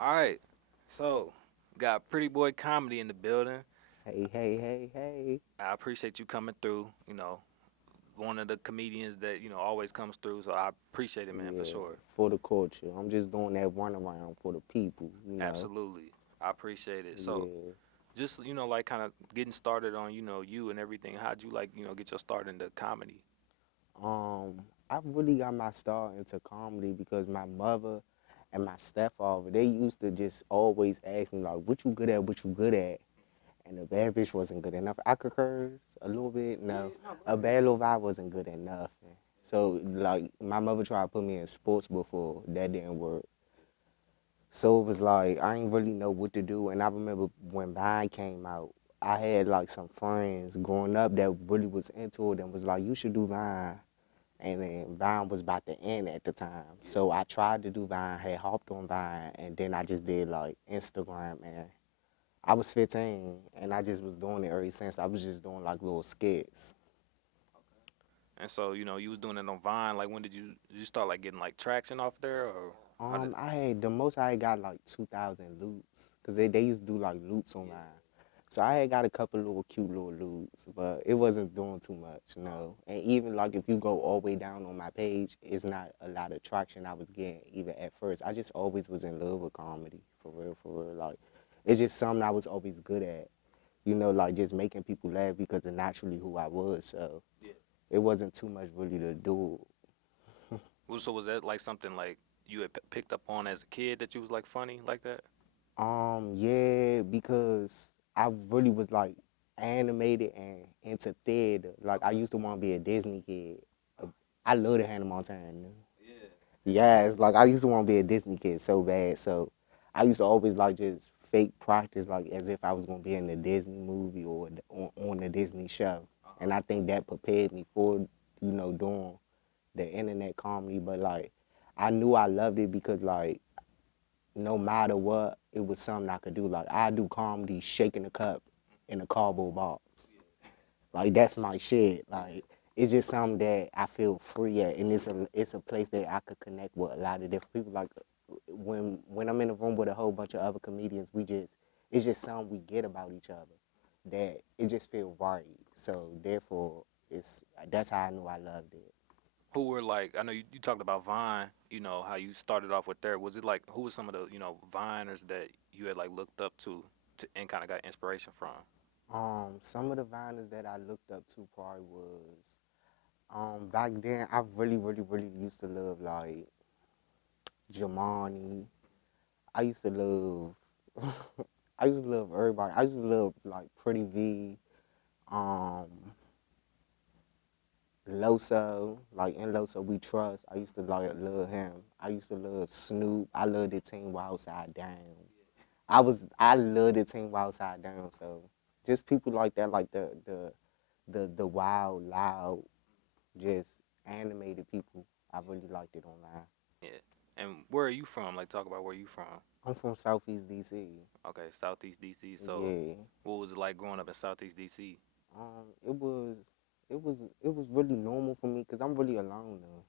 All right. So, got Pretty Boy Comedy in the building. Hey, hey, hey, hey. I appreciate you coming through. One of the comedians that, always comes through. So I appreciate it, man, for Yeah, sure. for the culture. I'm just doing that runaround for the people. Absolutely. I appreciate it. So, Yeah. just, like kind of getting started on, you and everything. How'd you like, get your start into comedy? Um, I really got my start into comedy because my mother and my stepfather, they used to just always ask me like, "What you good at? What you good at?" And the bad bitch wasn't good enough. I could curse a little bit. No, a bad little vibe wasn't good enough. So like, my mother tried to put me in sports before that didn't work. So it was like I ain't really know what to do. And I remember when Vine came out, I had like some friends growing up that really was into it and was like, "You should do Vine." And then Vine was about to end at the time. So I tried to do Vine, had hopped on Vine, and then I just did like Instagram. And I was 15 and I just was doing it ever since. I was just doing like little skits. And so, you was doing it on Vine. Like, when did you start like getting like traction off there, or how did? I had the most I had got like 2,000 loops because they used to do like loops on Vine. So I had got a couple little cute little loops, but it wasn't doing too much. And even like if you go all the way down on my page, it's not a lot of traction I was getting even at first. I just always was in love with comedy, for real, for real. Like it's just something I was always good at. Like just making people laugh because of naturally who I was. So Yeah. it wasn't too much really to do. So was that like something like you had picked up on as a kid that you was like funny like that? Yeah, because I really was like animated and into theater. Like I Okay. used to want to be a Disney kid. I love the Hannah Montana. Yeah. Yes, like I used to want to be a Disney kid so bad. So I used to always like just fake practice like as if I was gonna be in the Disney movie or on the Disney show. And Uh-huh. I think that prepared me for doing the internet comedy. But like I knew I loved it because like no matter what, it was something I could do. Like I do comedy, shaking a cup in a cardboard box. Like that's my shit. Like it's just something that I feel free at, and it's a place that I could connect with a lot of different people. Like when I'm in a room with a whole bunch of other comedians, it's just something we get about each other that it just feels right. So therefore, that's how I knew I loved it. Who were like, I know you talked about Vine, how you started off with there. Was it like, who was some of the, Viners that you had like looked up to and kind of got inspiration from? Some of the viners that I looked up to probably was back then I really, really, really used to love like Jamani. I used to love I used to love everybody. I used to love like Pretty V, um, Loso, like in Loso We Trust. I used to like love him. I used to love Snoop. I love the team Wild Side Down. I love the team Wild Side Down. So just people like that, like the wild, loud, just animated people. I really liked it online. Yeah. And where are you from? Like, talk about where you from. I'm from Southeast DC. Okay, Southeast DC. So, Yeah. what was it like growing up in Southeast DC? It was it was really normal for me because I'm really alone now.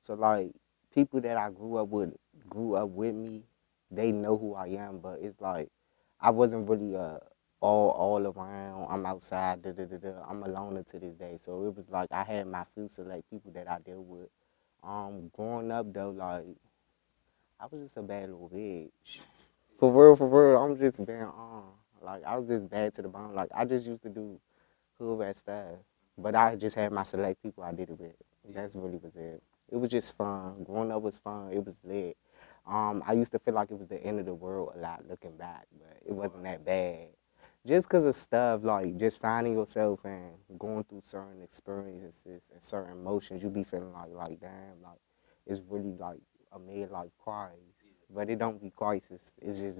So like people that I grew up with me, they know who I am, but it's like I wasn't really all around. I'm outside. Da, da, da, da. I'm a loner to this day. So it was like I had my few select people that I deal with. Growing up though, like I was just a bad little bitch. For real, I'm just being like I was just bad to the bone. Like I just used to do hood rat stuff, but I just had my select people I did it with. That's really was it. It was just fun. Growing up was fun. It was lit. I used to feel like it was the end of the world a lot looking back, but it wasn't that bad. Just because of stuff like just finding yourself and going through certain experiences and certain emotions, you be feeling like damn, like it's really like a midlife crisis, but it don't be crisis. It's just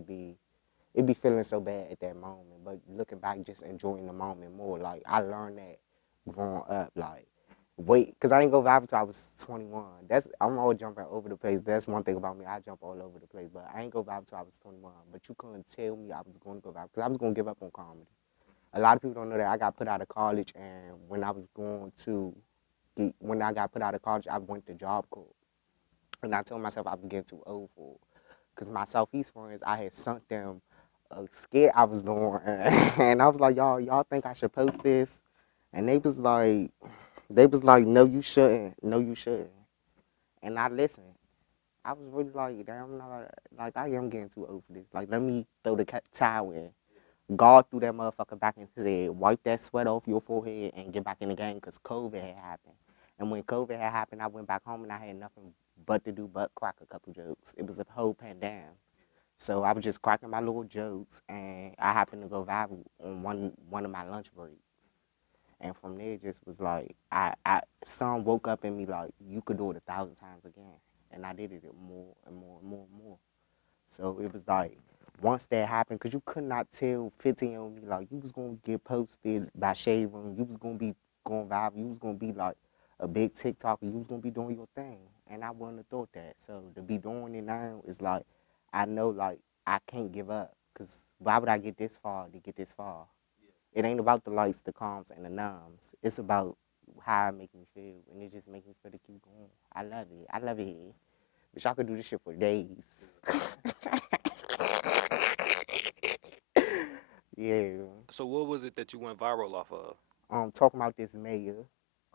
it be feeling so bad at that moment. But looking back, just enjoying the moment more. Like I learned that growing up. Like wait, cause I didn't go viral until I was 21. I'm always jumping over the place. That's one thing about me. I jump all over the place. But I ain't go viral until I was 21. But you couldn't tell me I was going to go viral because I was going to give up on comedy. A lot of people don't know that I got put out of college, and when I got put out of college, I went to Job Corps, and I told myself I was getting too old for it. Because my Southeast friends, I had sent them a skit I was doing, and I was like, y'all think I should post this? And they was like, no, you shouldn't, no, you shouldn't. And I listened. I was really like, damn, like I am getting too old for this. Like, let me throw the towel in. God threw that motherfucker back into the head, wipe that sweat off your forehead, and get back in the game because COVID had happened. And when COVID had happened, I went back home and I had nothing but to do but crack a couple jokes. It was a whole pandemic. So I was just cracking my little jokes, and I happened to go viral on one of my lunch breaks. And from there, it just was like, some woke up in me like, you could do it 1,000 times again. And I did it more and more and more and more. So it was like, once that happened, because you could not tell 15 on me, like, you was going to get posted by Shade Room, you was going to be going viral, you was going to be like a big TikToker, you was going to be doing your thing. And I wouldn't have thought that. So to be doing it now is like, I know, like, I can't give up. Because why would I get this far to get this far? It ain't about the lights, the calms, and the numbs. It's about how it make me feel. And it just make me feel to keep going. I love it. I love it here. Wish I could do this shit for days. Yeah. So what was it that you went viral off of? Talking about this mayor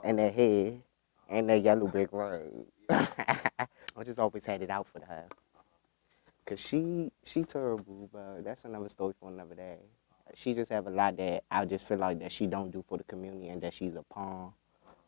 and that head and that yellow brick road. I just always had it out for her. Cause she terrible, but that's another story for another day. She just have a lot that I just feel like that she don't do for the community and that she's a pawn,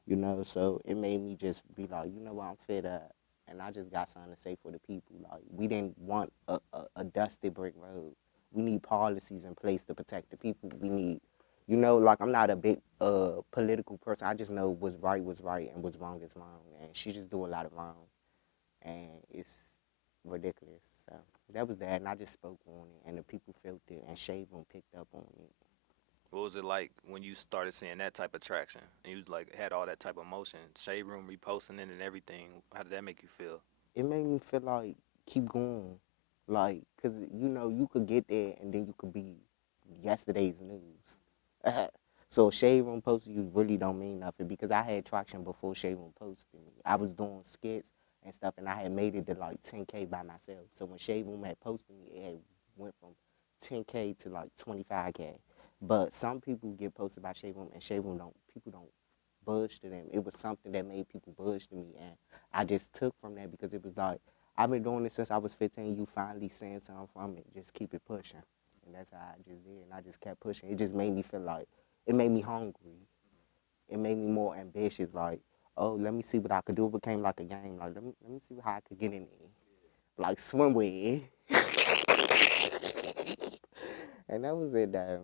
you know. So it made me just be like, you know what, I'm fed up. And I just got something to say for the people. Like, we didn't want a dusty brick road. We need policies in place to protect the people. We need, you know, like, I'm not a big political person. I just know what's right and what's wrong is wrong. And she just do a lot of wrong. And it's ridiculous. So that was that, and I just spoke on it, and the people felt it, and Shade Room picked up on it. What was it like when you started seeing that type of traction and you like had all that type of motion, Shade Room reposting it and everything? How did that make you feel? It made me feel like keep going, like, cause you know you could get there, and then you could be yesterday's news. So Shade Room posted you really don't mean nothing because I had traction before Shade Room posted me. I was doing skits and stuff, and I had made it to like 10K by myself. So when Shade Room had posted me, it had went from 10K to like 25K. But some people get posted by Shade Room, and Shade Room people don't budge to them. It was something that made people budge to me, and I just took from that because it was like, I've been doing this since I was 15. You finally saying something from it. Just keep it pushing. And that's how I just did. And I just kept pushing. It just made me feel like, it made me hungry. It made me more ambitious. Like, oh, let me see what I could do. It became like a game. Like, let me see how I could get in there. Like, swimwear. And that was it, though.